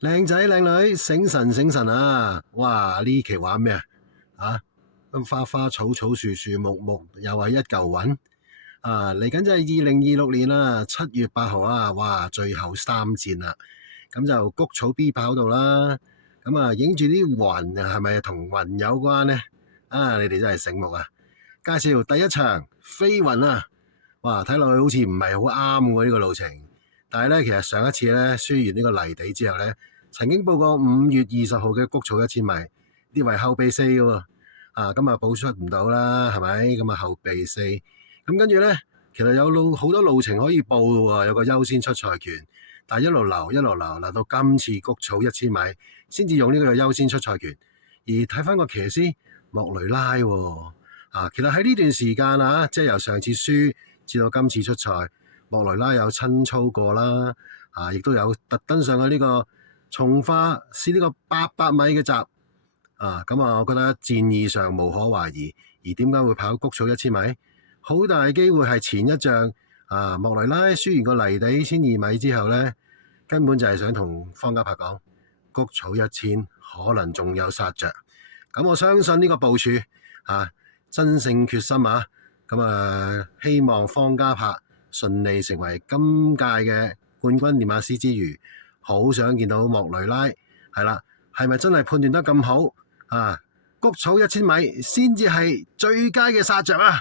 靚仔靚女，醒神醒神啊！哇，呢期玩咩啊？啊，花花草草樹樹木木又係一嚿雲啊！嚟緊就係2026年啦，7月8號啊！哇，最後三戰啦，咁就谷草 B 跑道啦。咁啊，影住啲雲啊，係咪同雲有關呢？啊，你哋真係醒目啊！介紹第一場飛雲啊！哇，睇落去好似唔係好啱喎呢個路程。但係咧，其實上一次咧輸完呢個泥地之後咧，曾經報過5月20號嘅谷草1000米，列為後備4嘅喎。啊，咁啊報出唔到啦，係咪？咁啊後備4。咁跟住咧，其實有好多路程可以報嘅喎，有個優先出賽權。但係一路留到今次谷草1000米，先至用呢個優先出賽權。而睇翻個騎師莫雷拉喎。其實喺呢段時間啊，即係由上次輸至到今次出賽，莫雷拉有親操過啦，亦都有特登上去呢個從化試呢個800米嘅閘，咁我覺得戰意上無可懷疑。而點解會跑谷草1000米？好大機會係前一仗莫雷拉輸完個泥地1200米之後呢，根本就係想同方嘉柏講，谷草1000可能仲有殺着。咁我相信呢個部署真勝決心啊！咁希望方嘉柏順利成為今屆嘅冠軍練馬師之餘，好想見到莫雷拉係啦，係咪真係判斷得咁好谷草1000米先至係最佳嘅殺着啊！